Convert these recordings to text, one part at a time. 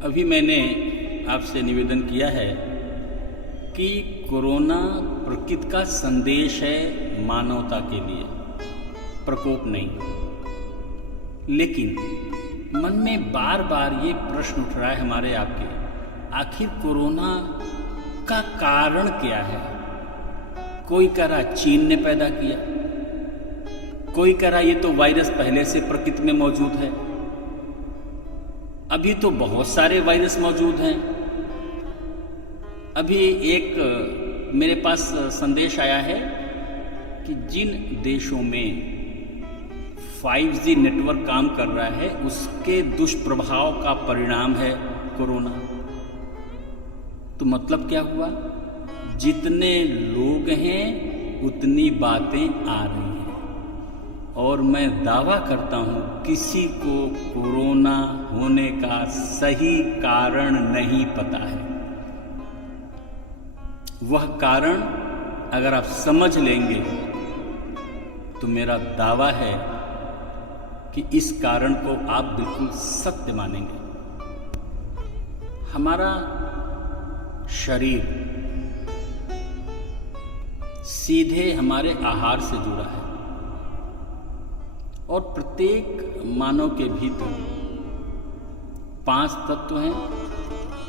अभी मैंने आपसे निवेदन किया है कि कोरोना प्रकृति का संदेश है मानवता के लिए, प्रकोप नहीं। लेकिन मन में बार बार ये प्रश्न उठ रहा है हमारे आपके, आखिर कोरोना का कारण क्या है? कोई कह रहा चीन ने पैदा किया, कोई कह रहा ये तो वायरस पहले से प्रकृति में मौजूद है। अभी तो बहुत सारे वायरस मौजूद हैं। अभी एक मेरे पास संदेश आया है कि जिन देशों में 5G नेटवर्क काम कर रहा है उसके दुष्प्रभाव का परिणाम है कोरोना। तो मतलब क्या हुआ? जितने लोग हैं उतनी बातें आ रही हैं, और मैं दावा करता हूं किसी को कोरोना होने का सही कारण नहीं पता है। वह कारण अगर आप समझ लेंगे तो मेरा दावा है कि इस कारण को आप बिल्कुल सत्य मानेंगे। हमारा शरीर सीधे हमारे आहार से जुड़ा है, और प्रत्येक मानव के भीतर 5 तत्व हैं: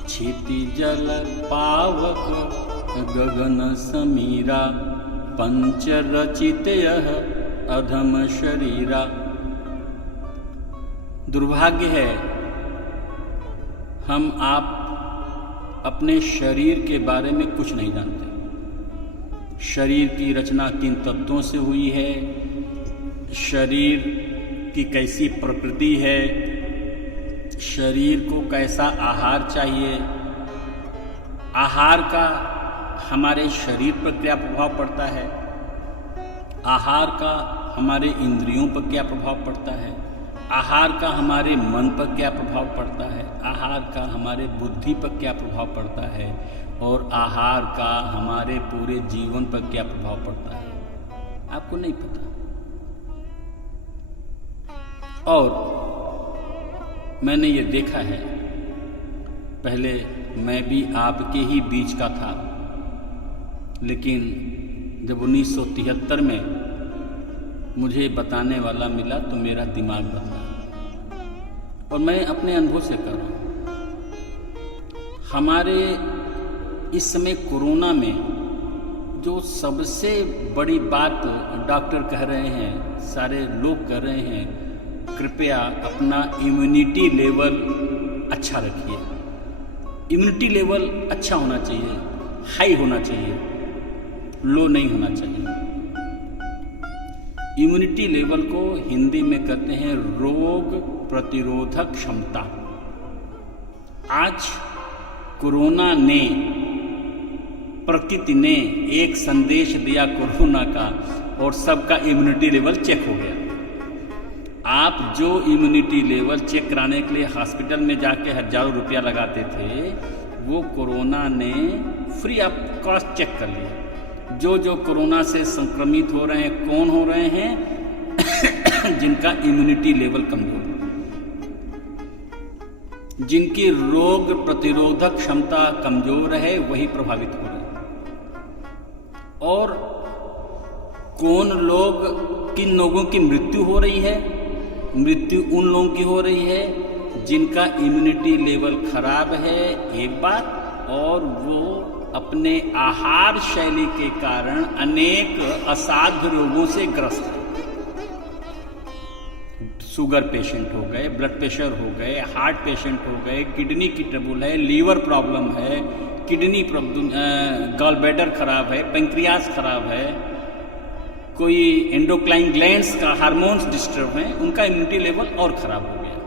क्षिति जल पावक गगन समीरा, पंच रचितयः अधम शरीरा। दुर्भाग्य है हम आप अपने शरीर के बारे में कुछ नहीं जानते। शरीर की रचना किन तत्वों से हुई है, शरीर की कैसी प्रकृति है, शरीर को कैसा आहार चाहिए, आहार का हमारे शरीर पर क्या प्रभाव पड़ता है, आहार का हमारे इंद्रियों पर क्या प्रभाव पड़ता है, आहार का हमारे मन पर क्या प्रभाव पड़ता है, आहार का हमारे बुद्धि पर क्या प्रभाव पड़ता है, और आहार का हमारे पूरे जीवन पर क्या प्रभाव पड़ता है, आपको नहीं पता। और मैंने ये देखा है, पहले मैं भी आपके ही बीच का था, लेकिन जब 1973 में मुझे बताने वाला मिला तो मेरा दिमाग बदला। और मैं अपने अनुभव से कर रहा हूँ, हमारे इस समय कोरोना में जो सबसे बड़ी बात डॉक्टर कह रहे हैं, सारे लोग कह रहे हैं, कृपया अपना इम्यूनिटी लेवल अच्छा रखिए। इम्यूनिटी लेवल अच्छा होना चाहिए, हाई होना चाहिए, लो नहीं होना चाहिए। इम्यूनिटी लेवल को हिंदी में कहते हैं रोग प्रतिरोधक क्षमता। आज कोरोना ने, प्रकृति ने एक संदेश दिया कोरोना का, और सबका इम्यूनिटी लेवल चेक हो गया। आप जो इम्यूनिटी लेवल चेक कराने के लिए हॉस्पिटल में जाके हजारों रुपया लगाते थे, वो कोरोना ने फ्री ऑफ कॉस्ट चेक कर लिया। जो कोरोना से संक्रमित हो रहे हैं, कौन हो रहे हैं? जिनका इम्यूनिटी लेवल कमजोर, जिनकी रोग प्रतिरोधक क्षमता कमजोर है, वही प्रभावित हो रहे हैं। और कौन लोग, किन लोगों की मृत्यु हो रही है? मृत्यु उन लोगों की हो रही है जिनका इम्यूनिटी लेवल खराब है, एक बात, और वो अपने आहार शैली के कारण अनेक असाध्य रोगों से ग्रस्त हैं। शुगर पेशेंट हो गए, ब्लड प्रेशर हो गए, हार्ट पेशेंट हो गए, किडनी की ट्रबल है, लीवर प्रॉब्लम है, किडनी प्रॉब्लम, गॉल ब्लैडर खराब है, पेंक्रियास खराब है, कोई एंडोक्राइन ग्लैंड्स का हार्मोन्स डिस्टर्ब हैं, उनका इम्यूनिटी लेवल और खराब हो गया,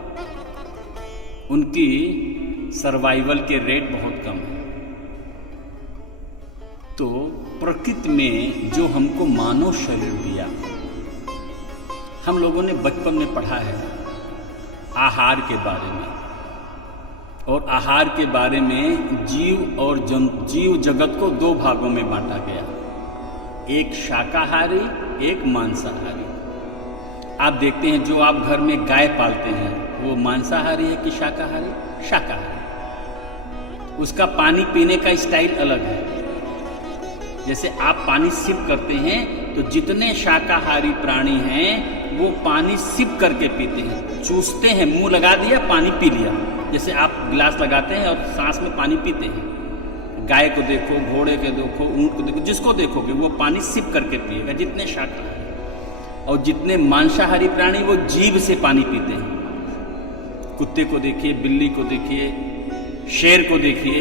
उनकी सर्वाइवल के रेट बहुत कम है। तो प्रकृति में जो हमको मानव शरीर दिया, हम लोगों ने बचपन में पढ़ा है आहार के बारे में, और आहार के बारे में जीव जगत को 2 भागों में बांटा गया, एक शाकाहारी, एक मांसाहारी। आप देखते हैं जो आप घर में गाय पालते हैं वो मांसाहारी है कि शाकाहारी? शाकाहारी। उसका पानी पीने का स्टाइल अलग है। जैसे आप पानी सिप करते हैं तो जितने शाकाहारी प्राणी हैं वो पानी सिप करके पीते हैं, चूसते हैं, मुंह लगा दिया पानी पी लिया। जैसे आप गिलास लगाते हैं और सांस में पानी पीते हैं। गाय को देखो, घोड़े को देखो, ऊंट को देखो, जिसको देखोगे वो पानी सिप करके पिएगा, जितने शाकाहारी। और जितने मांसाहारी प्राणी वो जीभ से पानी पीते हैं। कुत्ते को देखिए, बिल्ली को देखिए, शेर को देखिए,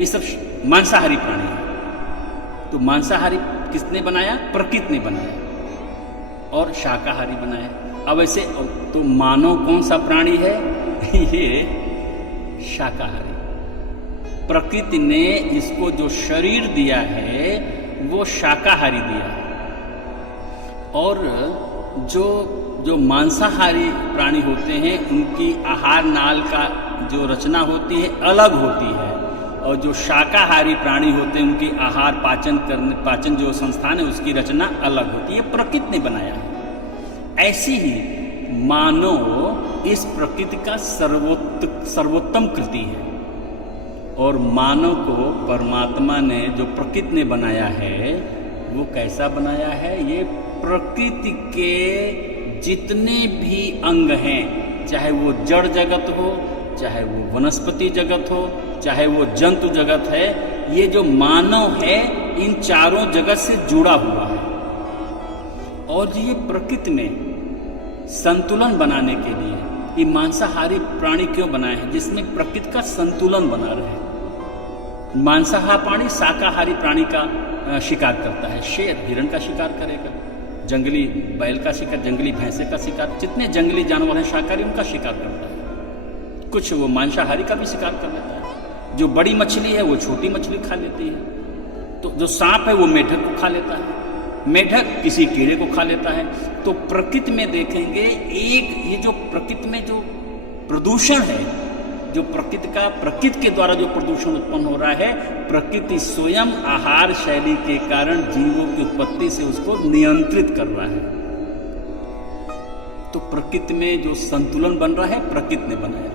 ये सब मांसाहारी प्राणी हैं। तो मांसाहारी किसने बनाया? प्रकृति ने बनाया और शाकाहारी बनाया। अब ऐसे तो मानव कौन सा प्राणी है? ये शाकाहारी। प्रकृति ने इसको जो शरीर दिया है वो शाकाहारी दिया है। और जो मांसाहारी प्राणी होते हैं उनकी आहार नाल का जो रचना होती है अलग होती है, और जो शाकाहारी प्राणी होते हैं उनकी आहार पाचन जो संस्थान है उसकी रचना अलग होती है। प्रकृति ने बनाया है। ऐसी ही मानव इस प्रकृति का सर्वोत्तम कृति है। और मानव को परमात्मा ने जो प्रकृति ने बनाया है वो कैसा बनाया है? ये प्रकृति के जितने भी अंग हैं, चाहे वो जड़ जगत हो, चाहे वो वनस्पति जगत हो, चाहे वो जंतु जगत है, ये जो मानव है इन चारों जगत से जुड़ा हुआ है। और ये प्रकृति में संतुलन बनाने के लिए ये मांसाहारी प्राणी क्यों बनाए हैं? जिसमें प्रकृति का संतुलन बना रहे। मांसाहारी प्राणी शाकाहारी प्राणी का शिकार करता है। शेर हिरण का शिकार करेगा, जंगली बैल का शिकार, जंगली भैंसे का शिकार, जितने जंगली जानवर हैं शाकाहारी उनका शिकार करता है। कुछ वो मांसाहारी का भी शिकार कर लेता है। जो बड़ी मछली है वो छोटी मछली खा लेती है। तो जो सांप है वो मेढक को खा लेता है, मेढक किसी कीड़े को खा लेता है। तो प्रकृति में देखेंगे ये जो प्रकृति में जो प्रदूषण है, जो प्रकृति के द्वारा जो प्रदूषण उत्पन्न हो रहा है, प्रकृति स्वयं आहार शैली के कारण जीवों की उत्पत्ति से उसको नियंत्रित कर रहा है। तो प्रकृति में जो संतुलन बन रहा है प्रकृति ने बनाया।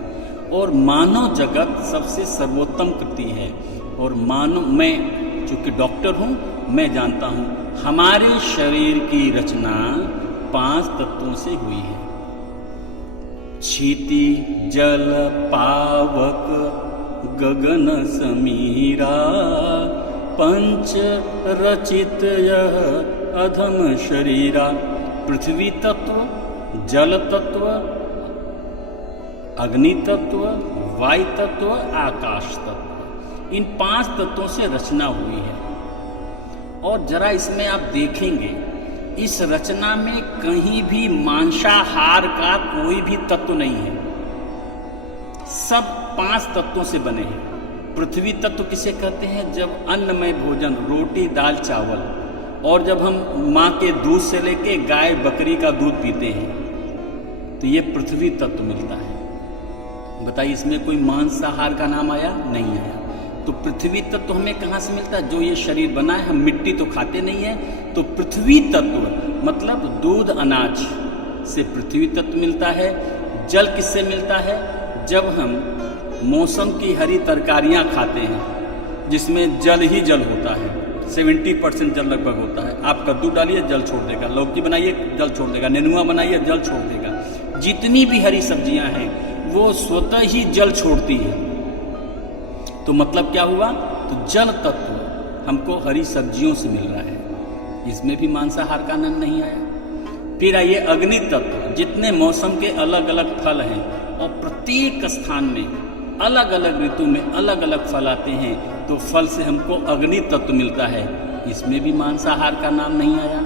और मानव जगत सबसे सर्वोत्तम कृति है। और मानव, मैं चूंकि डॉक्टर हूं, मैं जानता हूं हमारे शरीर की रचना 5 तत्वों से हुई है। क्षिति जल पावक गगन समीरा, पंच रचित यह अधम शरीरा। पृथ्वी तत्व, जल तत्व, अग्नि तत्व, वायु तत्व, आकाश तत्व, इन 5 तत्वों से रचना हुई है। और जरा इसमें आप देखेंगे इस रचना में कहीं भी मांसाहार का कोई भी तत्व नहीं है। सब 5 तत्वों से बने हैं। पृथ्वी तत्व किसे कहते हैं? जब अन्नमय भोजन, रोटी दाल चावल, और जब हम माँ के दूध से लेके गाय बकरी का दूध पीते हैं तो ये पृथ्वी तत्व मिलता है। बताइए इसमें कोई मांसाहार का नाम आया? नहीं आया। तो पृथ्वी तत्व हमें कहाँ से मिलता है? जो ये शरीर बना है, हम मिट्टी तो खाते नहीं है। तो पृथ्वी तत्व मतलब दूध अनाज से पृथ्वी तत्व मिलता है। जल किससे मिलता है? जब हम मौसम की हरी तरकारियां खाते हैं जिसमें जल ही जल होता है, 70% जल लगभग होता है। आप कद्दू डालिए जल छोड़ देगा, लौकी बनाइए जल छोड़ देगा, नेनुआ बनाइए जल छोड़ देगा। जितनी भी हरी सब्जियां हैं वो स्वतः ही जल छोड़ती है। तो मतलब क्या हुआ? तो जल तत्व हमको हरी सब्जियों से मिल रहा है, इसमें भी मांसाहार का नाम नहीं आया। फिर आइए अग्नि तत्व, जितने मौसम के अलग अलग फल हैं और प्रत्येक स्थान में अलग अलग ऋतु में अलग अलग फल आते हैं, तो फल से हमको अग्नि तत्व मिलता है, इसमें भी मांसाहार का नाम नहीं आया।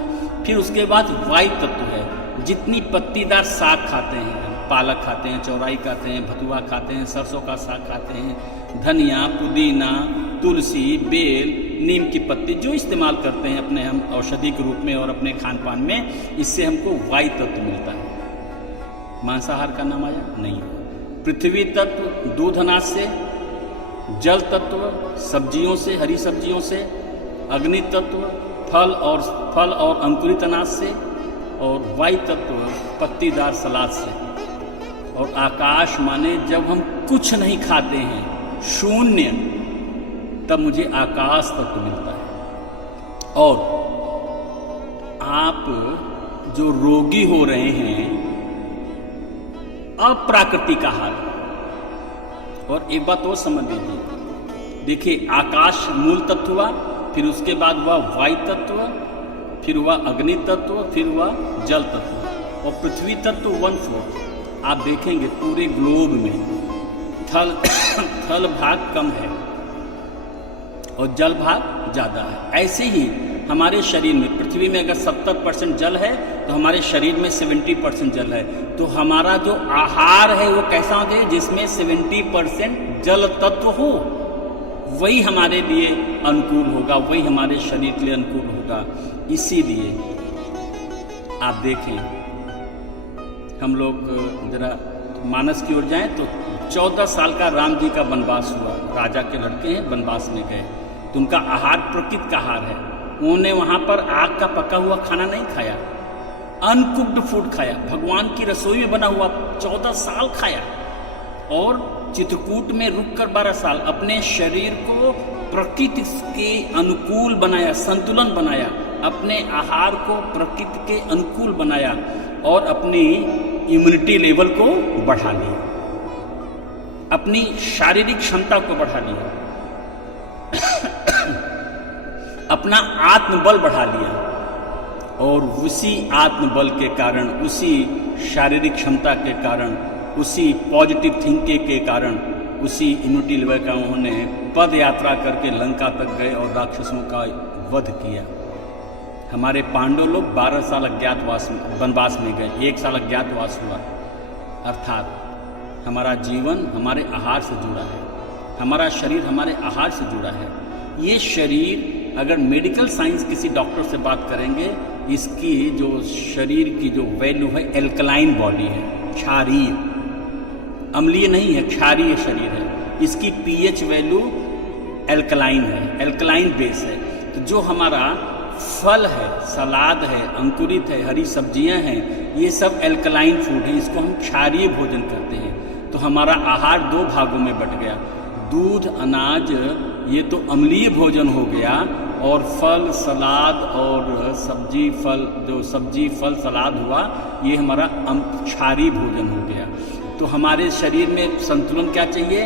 फिर उसके बाद वायु तत्व है, जितनी पत्तीदार साग खाते हैं, पालक खाते हैं, चौराई खाते हैं, भतुआ खाते हैं, सरसों का साग खाते हैं, धनिया, पुदीना, तुलसी, बेल, नीम की पत्ती जो इस्तेमाल करते हैं अपने हम औषधि के रूप में और अपने खान पान में, इससे हमको वायु तत्व मिलता है। मांसाहार का नाम आया? नहीं। पृथ्वी तत्व दूध अनाज से, जल तत्व सब्जियों से, हरी सब्जियों से, अग्नि तत्व फल और अंकुरित अनाज से, और वायु तत्व पत्तीदार सलाद से, और आकाश माने जब हम कुछ नहीं खाते हैं, शून्य, तब मुझे आकाश तत्व मिलता है। और आप जो रोगी हो रहे हैं अप्राकृतिक आहार, और एक बात और समझ लीजिए, देखिए आकाश मूल तत्व हुआ, फिर उसके बाद हुआ वायु तत्व, फिर हुआ अग्नि तत्व, फिर हुआ जल तत्व, और पृथ्वी तत्व 1/4। आप देखेंगे पूरे ग्लोब में थल भाग कम है और जल भाग ज्यादा है। ऐसे ही हमारे शरीर में, पृथ्वी में अगर 70% जल है तो हमारे शरीर में 70% जल है। तो हमारा जो आहार है वो कैसा हो जाए, जिसमें 70% जल तत्व हो, वही हमारे लिए अनुकूल होगा, वही हमारे शरीर के लिए अनुकूल होगा। इसीलिए आप देखें, हम लोग जरा मानस की ओर जाएं तो 14 साल का राम जी का वनवास हुआ। राजा के लड़के हैं, वनवास में गए, तो उनका आहार प्रकृति का आहार है। उन्होंने वहां पर आग का पका हुआ खाना नहीं खाया, अनकुक्ड फूड खाया, भगवान की रसोई में बना हुआ 14 साल खाया। और चित्रकूट में रुककर 12 साल अपने शरीर को प्रकृति के अनुकूल बनाया, संतुलन बनाया, अपने आहार को प्रकृति के अनुकूल बनाया और अपनी इम्यूनिटी लेवल को बढ़ा लिया, अपनी शारीरिक क्षमता को बढ़ा लिया, अपना आत्मबल बढ़ा लिया। और उसी आत्मबल के कारण, उसी शारीरिक क्षमता के कारण, उसी पॉजिटिव थिंकिंग के कारण, उसी इम्यूनिटी लेवल का उन्होंने पद यात्रा करके लंका तक गए और राक्षसों का वध किया। हमारे पांडव लोग 12 साल अज्ञातवास वनवास में गए, 1 साल अज्ञातवास हुआ। अर्थात हमारा जीवन हमारे आहार से जुड़ा है, हमारा शरीर हमारे आहार से जुड़ा है। ये शरीर, अगर मेडिकल साइंस किसी डॉक्टर से बात करेंगे, इसकी जो शरीर की जो वैल्यू है एल्कलाइन बॉडी है, क्षारीय, अम्लीय नहीं है, क्षारीय शरीर है। इसकी पीएच वैल्यू एल्कलाइन है, एल्कलाइन बेस है। तो जो हमारा फल है, सलाद है, अंकुरित है, हरी सब्जियां हैं, ये सब एल्कलाइन फूड है, इसको हम क्षारीय भोजन करते हैं। तो हमारा आहार 2 भागों में बट गया, दूध, अनाज, ये तो अम्लीय भोजन हो गया, और फल, सलाद और सब्जी, फल, जो सब्जी, फल, सलाद हुआ, ये हमारा क्षारीय भोजन हो गया। तो हमारे शरीर में संतुलन क्या चाहिए?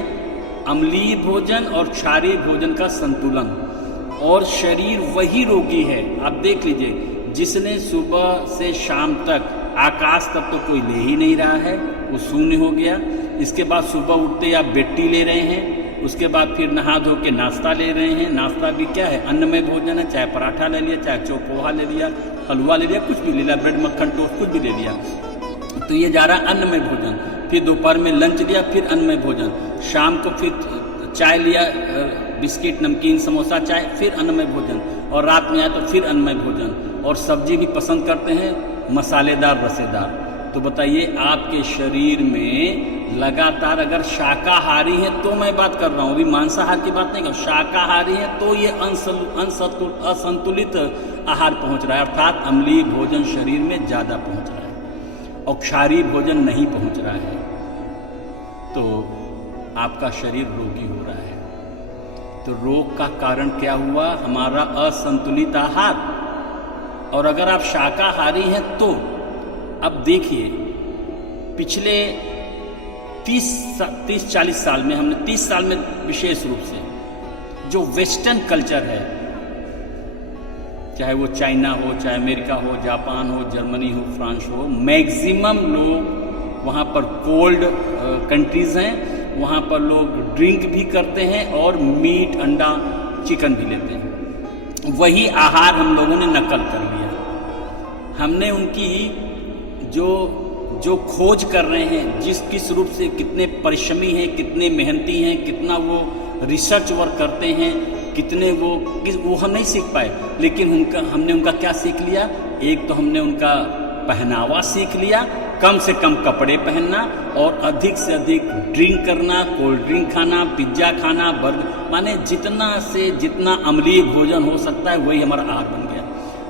अम्लीय भोजन और क्षारीय भोजन का संतुलन। और शरीर वही रोगी है, आप देख लीजिए, जिसने सुबह से शाम तक आकाश तक तो कोई ले ही नहीं रहा है, वो शून्य हो गया। इसके बाद सुबह उठते आप बेट्टी ले रहे हैं, उसके बाद फिर नहा धो के नाश्ता ले रहे हैं। नाश्ता भी क्या है? अन्नमय भोजन है, चाहे पराठा ले लिया, चाहे पोहा ले लिया, हलवा ले लिया, कुछ भी ले लिया, ब्रेड, मक्खन, टोस्ट, कुछ भी ले लिया। तो ये जा रहा अन्नमय भोजन। फिर दोपहर में लंच लिया, फिर अन्नमय भोजन। शाम को फिर चाय लिया, बिस्किट, नमकीन, समोसा, चाय, फिर अन्नमय भोजन। और रात में आए तो फिर अन्नमय भोजन। और सब्जी भी पसंद करते हैं मसालेदार, रसेदार। तो बताइए, आपके शरीर में लगातार अगर शाकाहारी है, तो मैं बात कर रहा हूँ, अभी मांसाहार की बात नहीं कर, शाकाहारी है तो ये असंतुलित आहार पहुँच रहा है, अर्थात अम्लीय भोजन शरीर में ज़्यादा पहुँच रहा है और क्षारीय भोजन नहीं पहुँच रहा है, तो आपका शरीर रोगी हो रहा है। तो रोग का कारण क्या हुआ? हमारा असंतुलित आहार। और अगर आप शाकाहारी हैं तो अब देखिए, पिछले 30-40 साल में, हमने 30 साल में विशेष रूप से जो वेस्टर्न कल्चर है, चाहे वो चाइना हो, चाहे अमेरिका हो, जापान हो, जर्मनी हो, फ्रांस हो, मैक्सिमम लोग वहाँ पर कोल्ड कंट्रीज हैं, वहाँ पर लोग ड्रिंक भी करते हैं और मीट, अंडा, चिकन भी लेते हैं। वही आहार हम लोगों ने नकल कर लिया। हमने उनकी जो खोज कर रहे हैं, किस रूप से कितने परिश्रमी हैं, कितने मेहनती हैं, कितना वो रिसर्च वर्क करते हैं, कितने वो हम नहीं सीख पाए। लेकिन हमने उनका क्या सीख लिया? एक तो हमने उनका पहनावा सीख लिया, कम से कम कपड़े पहनना और अधिक से अधिक ड्रिंक करना, कोल्ड ड्रिंक खाना, पिज्ज़ा खाना, बर्गर, माने जितना से जितना अम्लीय भोजन हो सकता है वही हमारा आहार बन गया।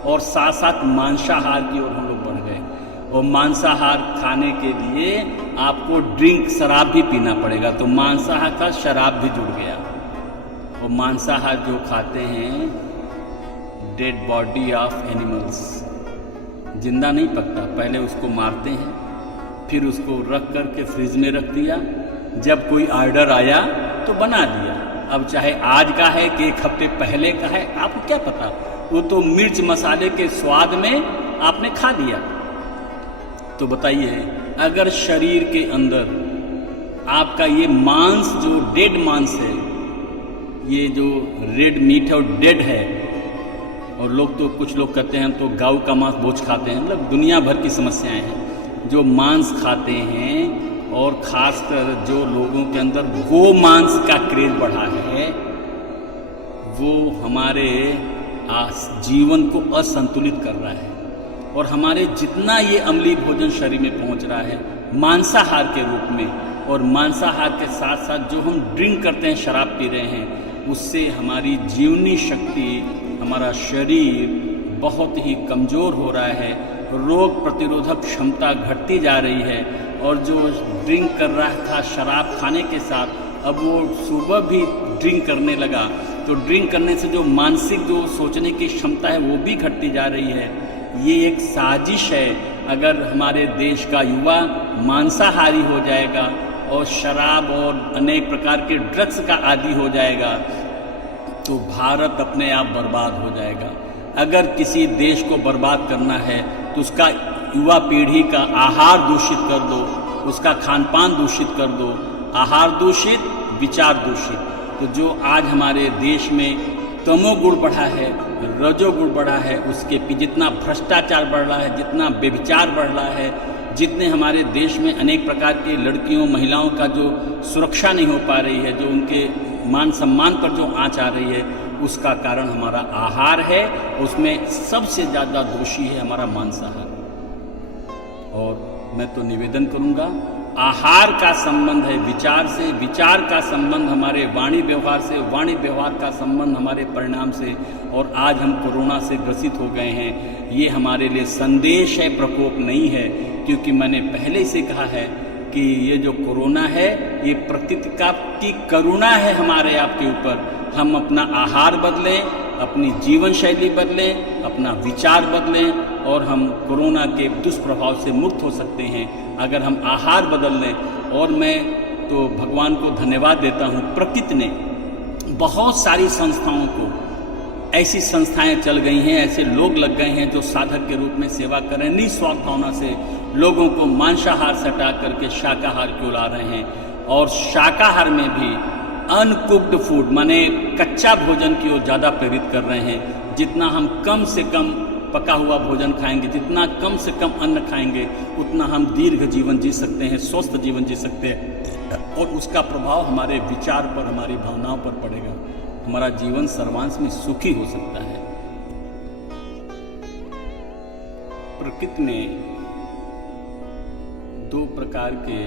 और साथ साथ मांसाहार की ओर हम लोग बढ़ गए। और मांसाहार खाने के लिए आपको ड्रिंक शराब भी पीना पड़ेगा, तो मांसाहार का शराब भी जुड़ गया। और मांसाहार जो खाते हैं डेड बॉडी ऑफ एनिमल्स, जिंदा नहीं पकता, पहले उसको मारते हैं, फिर उसको रख कर के फ्रिज में रख दिया, जब कोई ऑर्डर आया तो बना दिया। अब चाहे आज का है कि एक हफ्ते पहले का है, आपको क्या पता, वो तो मिर्च मसाले के स्वाद में आपने खा लिया। तो बताइए, अगर शरीर के अंदर आपका ये मांस जो डेड मांस है, ये जो रेड मीट है और डेड है, और लोग तो कुछ लोग कहते हैं तो गाय का मांस बोझ खाते हैं, मतलब दुनिया भर की समस्याएं हैं। जो मांस खाते हैं और खासकर जो लोगों के अंदर गो मांस का क्रेज बढ़ा है, वो हमारे जीवन को असंतुलित कर रहा है। और हमारे जितना ये अम्लीय भोजन शरीर में पहुंच रहा है मांसाहार के रूप में, और मांसाहार के साथ साथ जो हम ड्रिंक करते हैं, शराब पी रहे हैं, उससे हमारी जीवनी शक्ति, हमारा शरीर बहुत ही कमज़ोर हो रहा है, रोग प्रतिरोधक क्षमता घटती जा रही है। और जो ड्रिंक कर रहा था शराब खाने के साथ, अब वो सुबह भी ड्रिंक करने लगा, तो ड्रिंक करने से जो मानसिक जो सोचने की क्षमता है वो भी घटती जा रही है। ये एक साजिश है। अगर हमारे देश का युवा मांसाहारी हो जाएगा और शराब और अनेक प्रकार के ड्रग्स का आदी हो जाएगा, तो भारत अपने आप बर्बाद हो जाएगा। अगर किसी देश को बर्बाद करना है तो उसका युवा पीढ़ी का आहार दूषित कर दो, उसका खान पान दूषित कर दो। आहार दूषित, विचार दूषित। तो जो आज हमारे देश में तमोगुण बढ़ा है, रजोगुण बढ़ा है, उसके जितना भ्रष्टाचार बढ़ रहा है, जितना व्यभिचार बढ़ रहा है, जितने हमारे देश में अनेक प्रकार की लड़कियों महिलाओं का जो सुरक्षा नहीं हो पा रही है, जो उनके मान सम्मान पर जो आँच आ रही है, उसका कारण हमारा आहार है। उसमें सबसे ज़्यादा दोषी है हमारा मांसाहार। और मैं तो निवेदन करूँगा, आहार का संबंध है विचार से, विचार का संबंध हमारे वाणी व्यवहार से, वाणी व्यवहार का संबंध हमारे परिणाम से। और आज हम कोरोना से ग्रसित हो गए हैं, ये हमारे लिए संदेश है, प्रकोप नहीं है। क्योंकि मैंने पहले से कहा है कि ये जो कोरोना है, ये प्रकृति की करुणा है हमारे आपके ऊपर। हम अपना आहार बदलें, अपनी जीवन शैली बदलें, अपना विचार बदलें, और हम कोरोना के दुष्प्रभाव से मुक्त हो सकते हैं अगर हम आहार बदल लें। और मैं तो भगवान को धन्यवाद देता हूँ, प्रकृति ने बहुत सारी संस्थाओं को, ऐसी संस्थाएं चल गई हैं, ऐसे लोग लग गए हैं जो साधक के रूप में सेवा कर रहे हैं, निस्वार्थ भावना से लोगों को मांसाहार से हटा करके शाकाहार की ओर ला रहे हैं। और शाकाहार में भी अनकुक्ड फूड माने कच्चा भोजन की ओर ज़्यादा प्रेरित कर रहे हैं। जितना हम कम से कम पका हुआ भोजन खाएंगे, जितना कम से कम अन्न खाएंगे, उतना हम दीर्घ जीवन जी सकते हैं, स्वस्थ जीवन जी सकते हैं। और उसका प्रभाव हमारे विचार पर, हमारी भावनाओं पर पड़ेगा। हमारा जीवन सर्वांश में सुखी हो सकता है। प्रकृति ने दो प्रकार के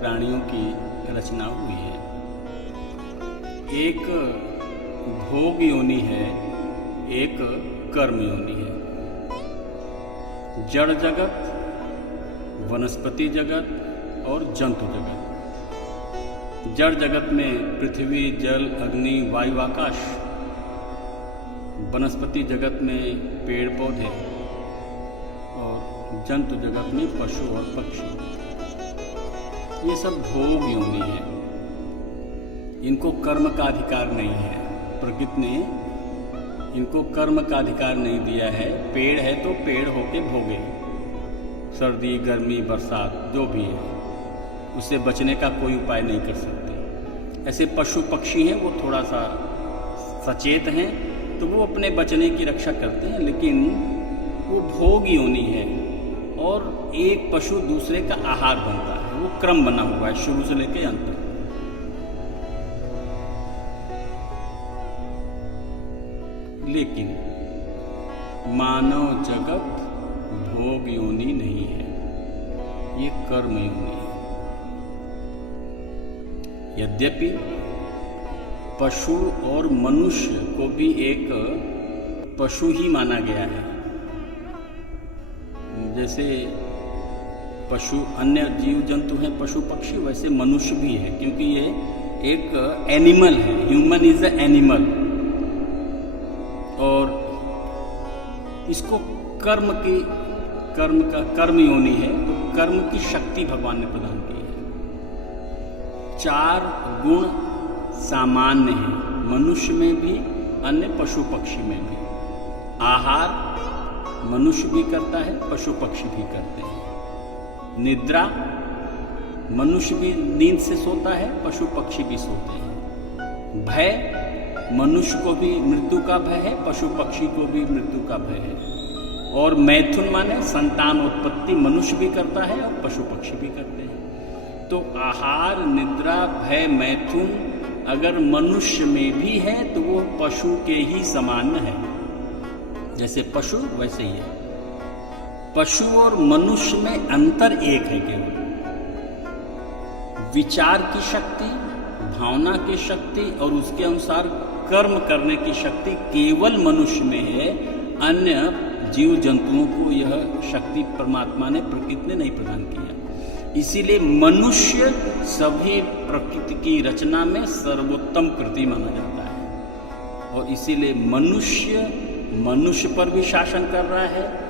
प्राणियों की रचना हुई है। एक भोग योनि है, एक कर्म योनि है। जड़ जगत, वनस्पति जगत और जंतु जगत। जड़ जगत में पृथ्वी, जल, अग्नि, वायु, आकाश। वनस्पति जगत में पेड़ पौधे, और जंतु जगत में पशु और पक्षी। ये सब भोग योनि है। इनको कर्म का अधिकार नहीं है। प्रकृति ने इनको कर्म का अधिकार नहीं दिया है। पेड़ है तो पेड़ होके भोगे, सर्दी, गर्मी, बरसात जो भी है, उससे बचने का कोई उपाय नहीं कर सकते। ऐसे पशु पक्षी हैं, वो थोड़ा सा सचेत हैं, तो वो अपने बचने की रक्षा करते हैं, लेकिन वो भोग योनि है। और एक पशु दूसरे का आहार बनता है, वो क्रम बना हुआ है शुरू से लेकर अंत तक। लेकिन मानव जगत भोग योनि नहीं है, ये कर्म योनि है। यद्यपि पशु और मनुष्य को भी एक पशु ही माना गया है। जैसे पशु अन्य जीव जंतु हैं पशु पक्षी, वैसे मनुष्य भी है, क्योंकि ये एक एनिमल है। Human is a animal. और इसको कर्म योनि है, तो कर्म की शक्ति भगवान ने प्रदान की है। 4 गुण सामान्य हैं मनुष्य में भी, अन्य पशु पक्षी में भी। आहार मनुष्य भी करता है, पशु पक्षी भी करते हैं। निद्रा मनुष्य भी नींद से सोता है, पशु पक्षी भी सोते हैं। भय मनुष्य को भी मृत्यु का भय है, पशु पक्षी को भी मृत्यु का भय है। और मैथुन माने संतान उत्पत्ति मनुष्य भी करता है और पशु पक्षी भी करते हैं। तो आहार, निद्रा, भय, मैथुन अगर मनुष्य में भी है तो वो पशु के ही समान है। जैसे पशु वैसे ही है। पशु और मनुष्य में अंतर एक है केवल, विचार की शक्ति, भावना की शक्ति और उसके अनुसार कर्म करने की शक्ति केवल मनुष्य में है। अन्य जीव जंतुओं को यह शक्ति परमात्मा ने, प्रकृति ने नहीं प्रदान किया। इसीलिए मनुष्य सभी प्रकृति की रचना में सर्वोत्तम कृति माना जाता है। और इसीलिए मनुष्य पर भी शासन कर रहा है,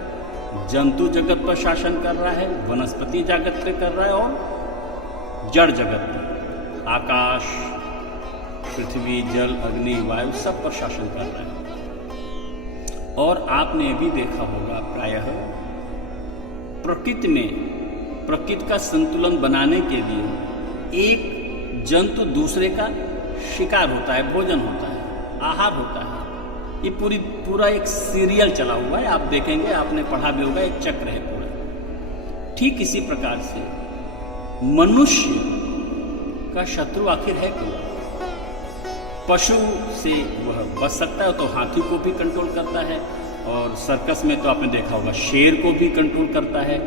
जंतु जगत पर शासन कर रहा है, वनस्पति जगत पर कर रहा है और जड़ जगत पर, आकाश, पृथ्वी, जल, अग्नि, वायु सब पर शासन कर रहा है। और आपने भी देखा होगा प्रायः प्रकृति का संतुलन बनाने के लिए एक जंतु दूसरे का शिकार होता है, भोजन होता है, आहार होता है। ये पूरा एक सीरियल चला हुआ है, आप देखेंगे, आपने पढ़ा भी होगा, एक चक्र है पूरा। ठीक इसी प्रकार से मनुष्य का शत्रु आखिर है कौन? पशु से वह बच सकता है तो हाथी को भी कंट्रोल करता है, और सर्कस में तो आपने देखा होगा शेर को भी कंट्रोल करता है,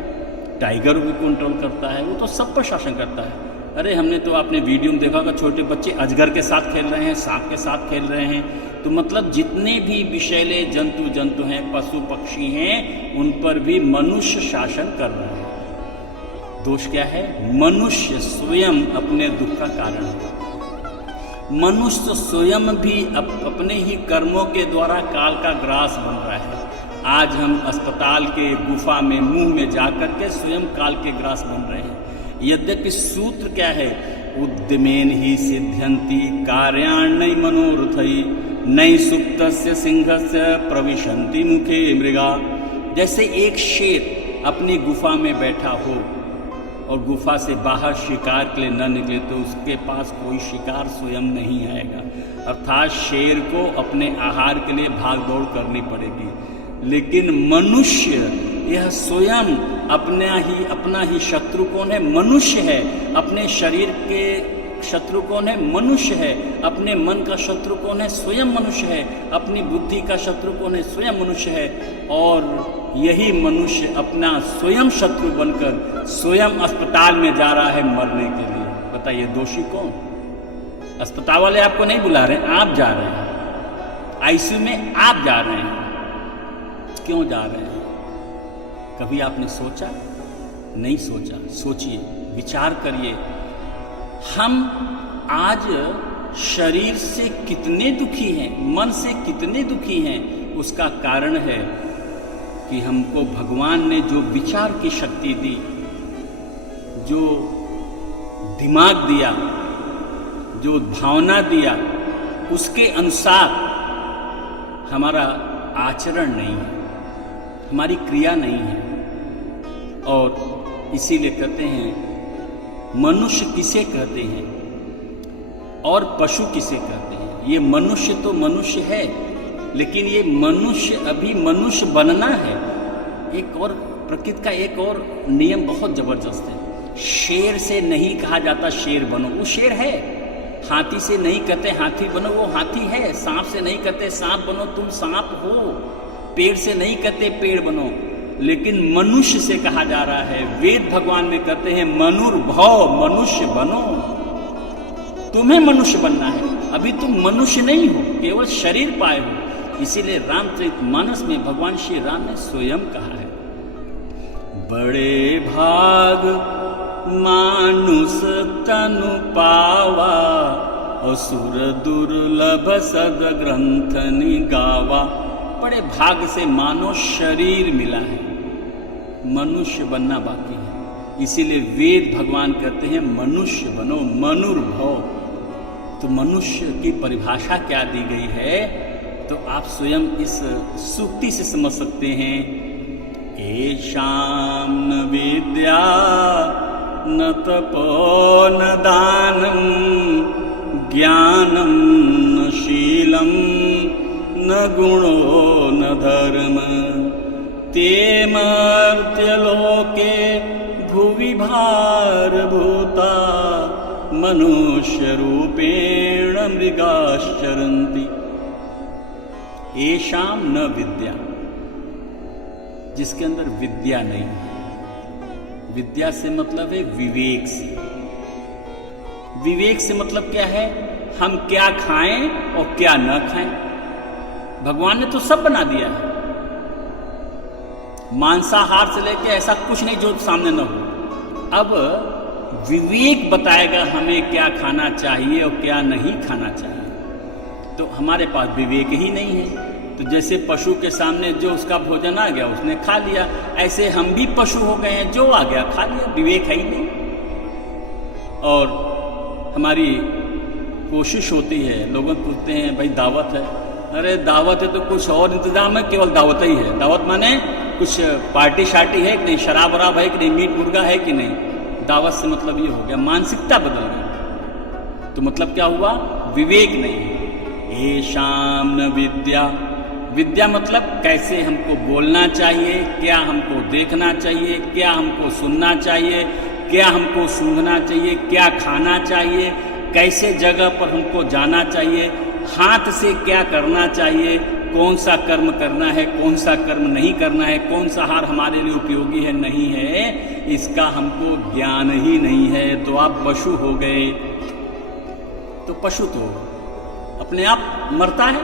टाइगर को भी कंट्रोल करता है, वो तो सब पर शासन करता है। अरे हमने तो आपने वीडियो में देखा होगा छोटे बच्चे अजगर के साथ खेल रहे हैं, सांप के साथ खेल रहे हैं। तो मतलब जितने भी विषैले जंतु हैं, पशु पक्षी हैं, उन पर भी मनुष्य शासन कर रहा है। दोष क्या है? मनुष्य स्वयं अपने दुख का कारण है। मनुष्य स्वयं भी अपने ही कर्मों के द्वारा काल का ग्रास बन रहा है। आज हम अस्पताल के गुफा में मुंह में जाकर के स्वयं काल के ग्रास बन रहे हैं। यद्यपि सूत्र क्या है? उद्यमेन ही सिद्ध्यन्ति कार्याण्य मनोरथई नई सुप्तस्य सिंहस्य प्रविशन्ति मुखे मृगा। जैसे एक शेर अपनी गुफा में बैठा हो और गुफा से बाहर शिकार के लिए न निकले तो उसके पास कोई शिकार स्वयं नहीं आएगा। अर्थात शेर को अपने आहार के लिए भाग दौड़ करनी पड़ेगी। लेकिन मनुष्य यह स्वयं अपना ही शत्रु कौन है? मनुष्य है। अपने शरीर के शत्रु कौन है? मनुष्य है। अपने मन का शत्रु कौन है? स्वयं मनुष्य है। अपनी बुद्धि का शत्रु कौन है? स्वयं मनुष्य है। और यही मनुष्य अपना स्वयं शत्रु बनकर स्वयं अस्पताल में जा रहा है मरने के लिए। बताइए दोषी कौन? अस्पताल वाले आपको नहीं बुला रहे हैं, आप जा रहे हैं। आईसीयू में आप जा रहे हैं। क्यों जा रहे हैं? कभी आपने सोचा? नहीं सोचा। सोचिए, विचार करिए। हम आज शरीर से कितने दुखी हैं, मन से कितने दुखी हैं, उसका कारण है कि हमको भगवान ने जो विचार की शक्ति दी, जो दिमाग दिया, जो भावना दिया, उसके अनुसार हमारा आचरण नहीं है, हमारी क्रिया नहीं है। और इसीलिए कहते हैं मनुष्य किसे कहते हैं और पशु किसे कहते हैं। ये मनुष्य तो मनुष्य है, लेकिन ये मनुष्य अभी मनुष्य बनना है। एक और प्रकृति का एक और नियम बहुत जबरदस्त है। शेर से नहीं कहा जाता शेर बनो, वो शेर है। हाथी से नहीं कहते हाथी बनो, वो हाथी है। सांप से नहीं कहते सांप बनो, तुम सांप हो। पेड़ से नहीं कहते पेड़ बनो, लेकिन मनुष्य से कहा जा रहा है। वेद भगवान में कहते हैं मनुर्भव, मनुष्य बनो। तुम्हें मनुष्य बनना है। अभी तुम मनुष्य नहीं हो, केवल शरीर पाए हो। इसीलिए रामचरितमानस में भगवान श्री राम ने स्वयं कहा है, बड़े भाग मानुष तनु पावा, असुर दुर्लभ सद ग्रंथ निगावा। बड़े भाग से मानव शरीर मिला है, मनुष्य बनना बाकी है। इसीलिए वेद भगवान कहते हैं मनुष्य बनो, मनुर्भव। तो मनुष्य की परिभाषा क्या दी गई है, तो आप स्वयं इस सूक्ति से समझ सकते हैं। एषां न विद्या न तपो न दानं, ज्ञानं न शीलं न गुणो न धर्म, ते मर्त्यलोके भुवि भारभूता, मनुष्य रूपेण मृगाश्चरन्ति। एषाम न विद्या, जिसके अंदर विद्या नहीं है। विद्या से मतलब है विवेक से। विवेक से मतलब क्या है, हम क्या खाएं और क्या न खाएं। भगवान ने तो सब बना दिया है, मांसाहार से लेकर ऐसा कुछ नहीं जो सामने न हो। अब विवेक बताएगा हमें क्या खाना चाहिए और क्या नहीं खाना चाहिए। तो हमारे पास विवेक ही नहीं है। तो जैसे पशु के सामने जो उसका भोजन आ गया उसने खा लिया, ऐसे हम भी पशु हो गए हैं, जो आ गया खा लिया, विवेक है ही नहीं। और हमारी कोशिश होती है, लोग पूछते हैं भाई दावत है, अरे दावत है तो कुछ और इंतजाम है, केवल दावत ही है। दावत माने कुछ पार्टी शार्टी है कि नहीं, शराब वराब है कि नहीं, मीट मुर्गा है कि नहीं। दावत से मतलब ये हो गया, मानसिकता बदल गई। तो मतलब क्या हुआ, विवेक नहीं है। येषां न विद्या, विद्या मतलब कैसे हमको बोलना चाहिए, क्या हमको देखना चाहिए, क्या हमको सुनना चाहिए, क्या हमको सूंघना चाहिए, क्या खाना चाहिए, कैसे जगह पर हमको जाना चाहिए, हाथ से क्या करना चाहिए, कौन सा कर्म करना है, कौन सा कर्म नहीं करना है, कौन सा आहार हमारे लिए उपयोगी है नहीं है, इसका हमको ज्ञान ही नहीं है। तो आप पशु हो गए। तो पशु तो अपने आप मरता है,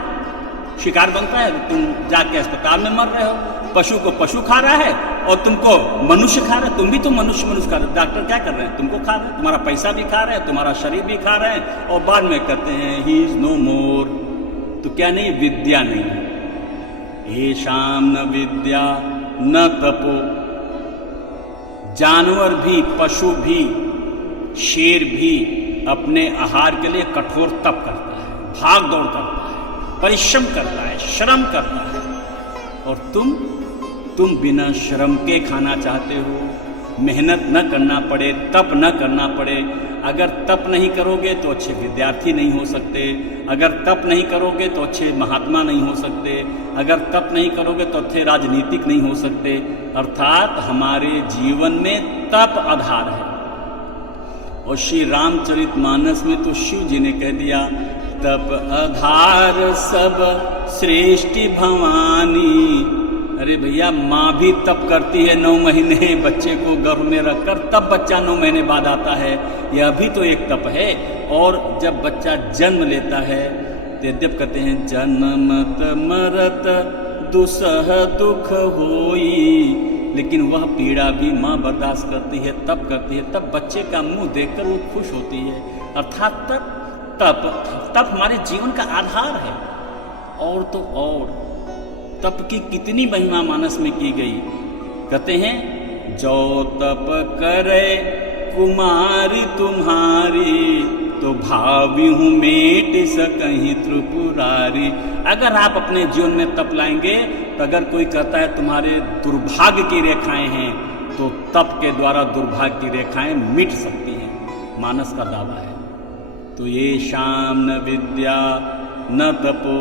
शिकार बनता है, तुम जाके अस्पताल में मर रहे हो। पशु को पशु खा रहा है और तुमको मनुष्य खा रहा है, तुम भी तो मनुष्य खा रहे हो। डॉक्टर क्या कर रहे हैं, तुमको खा रहे हैं, तुम्हारा पैसा भी खा रहे हैं, तुम्हारा शरीर भी खा रहे हैं, और बाद में कहते हैं ही इज नो मोर। तो क्या नहीं, विद्या नहीं। येषां न विद्या न तपो, जानवर भी, पशु भी, शेर भी अपने आहार के लिए कठोर तप करता है, भाग दौड़ करता है, परिश्रम करता है, श्रम करता है। और तुम बिना श्रम के खाना चाहते हो, मेहनत न करना पड़े, तप न करना पड़े। अगर तप नहीं करोगे तो अच्छे विद्यार्थी नहीं हो सकते, अगर तप नहीं करोगे तो अच्छे महात्मा नहीं हो सकते, अगर तप नहीं करोगे तो अच्छे राजनीतिक नहीं हो सकते। अर्थात हमारे जीवन में तप आधार है। और श्री रामचरितमानस में तो शिव जी ने कह दिया, तप आधार सब श्रेष्ठी भवानी। अरे भैया, माँ भी तप करती है 9 महीने बच्चे को गर्भ में रखकर, तब बच्चा 9 महीने बाद आता है। यह भी तो एक तप है। और जब बच्चा जन्म लेता है तो यद्यप कहते हैं जन्मत मरत दुसह दुख होई, लेकिन वह पीड़ा भी माँ बर्दाश्त करती है, तप करती है। तब बच्चे का मुंह देखकर वो खुश होती है। अर्थात तप हमारे जीवन का आधार है। और तो और तप की कितनी महिमा मानस में की गई। कहते हैं जो तप करे कुमारी तुम्हारी, तो भावी हूँ मेट सकहीं त्रिपुरारी। अगर आप अपने जीवन में तप लाएंगे तो अगर कोई कहता है तुम्हारे दुर्भाग्य की रेखाएं हैं, तो तप के द्वारा दुर्भाग्य की रेखाएं मिट सकती हैं, मानस का दावा है। तो ये शाम न विद्या न तपो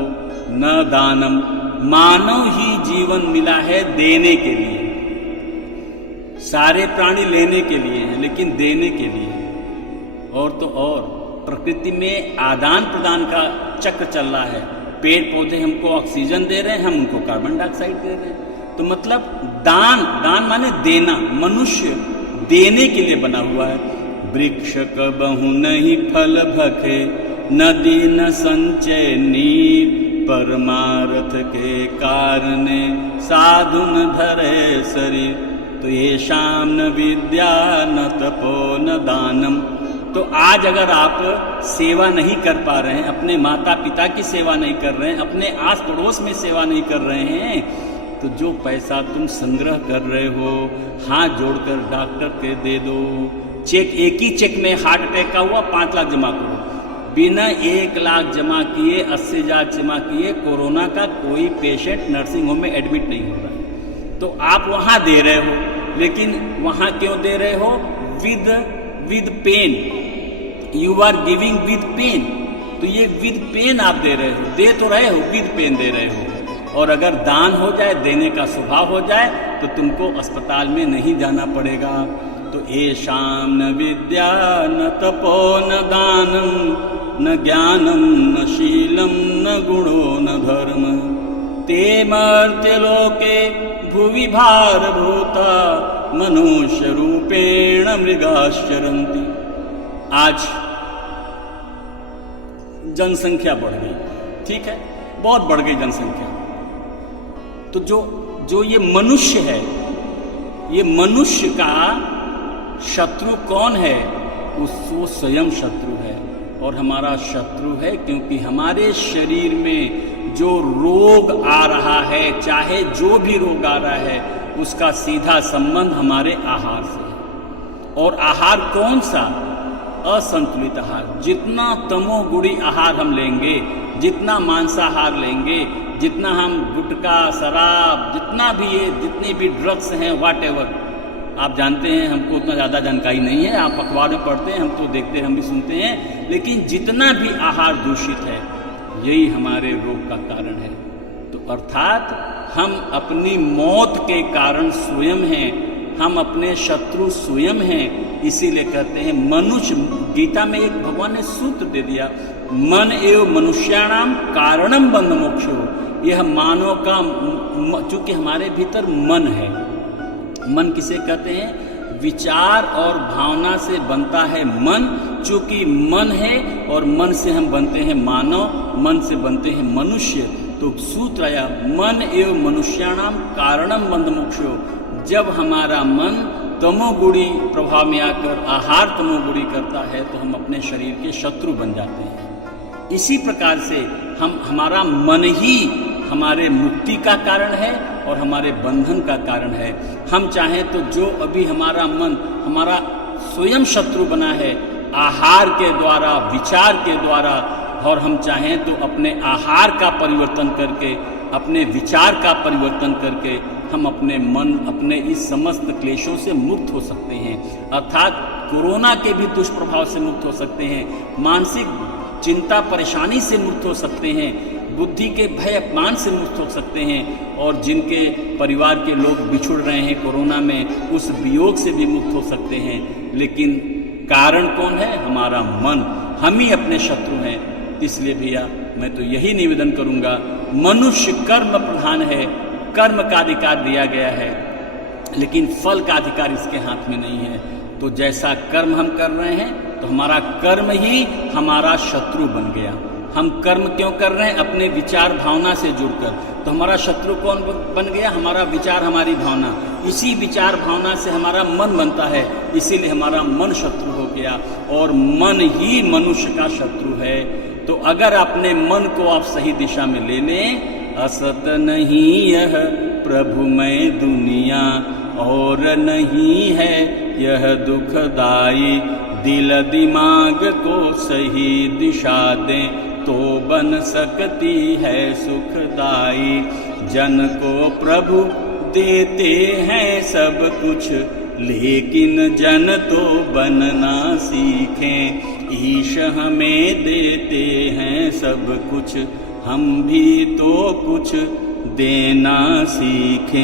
न दानम, मानव ही जीवन मिला है देने के लिए। सारे प्राणी लेने के लिए हैं, लेकिन देने के लिए। और तो और प्रकृति में आदान प्रदान का चक्र चल रहा है। पेड़ पौधे हमको ऑक्सीजन दे रहे हैं, हम उनको कार्बन डाइऑक्साइड दे रहे हैं। तो मतलब दान माने देना, मनुष्य देने के लिए बना हुआ है। वृक्ष कबहु नहीं फल भखे, नदी न संचय नीर, परमार्थ के कारणे साधुन धरे शरीर। तो येषां न विद्या न तपो न दानम। तो आज अगर आप सेवा नहीं कर पा रहे हैं, अपने माता पिता की सेवा नहीं कर रहे हैं, अपने आस पड़ोस में सेवा नहीं कर रहे हैं, तो जो पैसा तुम संग्रह कर रहे हो, हाथ जोड़कर डॉक्टर के दे दो। चेक, एक ही चेक में हार्ट अटैक का हुआ 5 लाख जमा करो, बिना 1 लाख जमा किए 80,000 जमा किए कोरोना का कोई पेशेंट नर्सिंग होम में एडमिट नहीं हो रहा। तो आप वहां दे रहे हो, लेकिन वहां क्यों दे रहे हो? With pen, you are giving with pen. तो ये विद पेन आप दे रहे हो, दे तो रहे हो, विद पेन दे रहे हो। और अगर दान हो जाए, देने का स्वभाव हो जाए, तो तुमको अस्पताल में नहीं जाना पड़ेगा। तो येषां न विद्या न तपो न दानम न ज्ञानम न शीलम न गुणो न धर्म ते मर्त्यलोके भुवि भारभूता मनुष्य रूपेण मृगाश्चरन्ति। आज जनसंख्या बढ़ गई, ठीक है, बहुत बढ़ गई जनसंख्या। तो जो ये मनुष्य है, ये मनुष्य का शत्रु कौन है? वो स्वयं शत्रु है। और हमारा शत्रु है क्योंकि हमारे शरीर में जो रोग आ रहा है, चाहे जो भी रोग आ रहा है, उसका सीधा संबंध हमारे आहार से है। और आहार कौन सा? असंतुलित आहार। जितना तमोगुणी आहार हम लेंगे, जितना मांसाहार लेंगे, जितना हम गुटखा, शराब, जितना भी ये जितने भी ड्रग्स हैं, व्हाट एवर, आप जानते हैं, हमको उतना ज़्यादा जानकारी नहीं है, आप अखबार में पढ़ते हैं, हम तो देखते हैं, हम भी सुनते हैं, लेकिन जितना भी आहार दूषित है, यही हमारे रोग का कारण है। तो अर्थात हम अपनी मौत के कारण स्वयं हैं, हम अपने शत्रु स्वयं हैं। इसीलिए कहते हैं मनुष्य, गीता में एक भगवान ने सूत्र दे दिया, मन एव मनुष्याणाम कारणम बंध मोक्षो। यह मानव का, चूंकि हमारे भीतर मन है, मन किसे कहते हैं? विचार और भावना से बनता है मन। चूंकि मन है और मन से हम बनते हैं मानव, मन से बनते हैं मनुष्य। तो सूत्र आया मन एव मनुष्याणाम कारणम बंध मोक्षो। जब हमारा मन तमोगुणी प्रभाव में आकर आहार तमोगुणी करता है, तो हम अपने शरीर के शत्रु बन जाते हैं। इसी प्रकार से हमारा मन ही हमारे मुक्ति का कारण है और हमारे बंधन का कारण है। हम चाहें तो जो अभी हमारा मन हमारा स्वयं शत्रु बना है आहार के द्वारा, विचार के द्वारा, और हम चाहें तो अपने आहार का परिवर्तन करके, अपने विचार का परिवर्तन करके हम अपने मन, अपने इस समस्त क्लेशों से मुक्त हो सकते हैं। अर्थात कोरोना के भी दुष्प्रभाव से मुक्त हो सकते हैं, मानसिक चिंता परेशानी से मुक्त हो सकते हैं, बुद्धि के भय अपमान से मुक्त हो सकते हैं, और जिनके परिवार के लोग बिछुड़ रहे हैं कोरोना में, उस वियोग से भी मुक्त हो सकते हैं। लेकिन कारण कौन है? हमारा मन। हम ही अपने शत्रु हैं। इसलिए भैया मैं तो यही निवेदन करूंगा, मनुष्य कर्म प्रधान है, कर्म का अधिकार दिया गया है, लेकिन फल का अधिकार इसके हाथ में नहीं है। तो जैसा कर्म हम कर रहे हैं, तो हमारा कर्म ही हमारा शत्रु बन गया। हम कर्म क्यों कर रहे हैं? अपने विचार भावना से जुड़कर। तो हमारा शत्रु कौन बन गया? हमारा विचार, हमारी भावना। इसी विचार भावना से हमारा मन बनता है, इसीलिए हमारा मन शत्रु हो गया, और मन ही मनुष्य का शत्रु है। तो अगर अपने मन को आप सही दिशा में ले लें, असत नहीं यह प्रभुमय दुनिया, और नहीं है यह दुखदाई, दिल दिमाग को सही दिशा दें तो बन सकती है सुखदाई। जन को प्रभु देते हैं सब कुछ, लेकिन जन तो बनना सीखें। ईश हमें देते हैं सब कुछ, हम भी तो कुछ देना सीखें।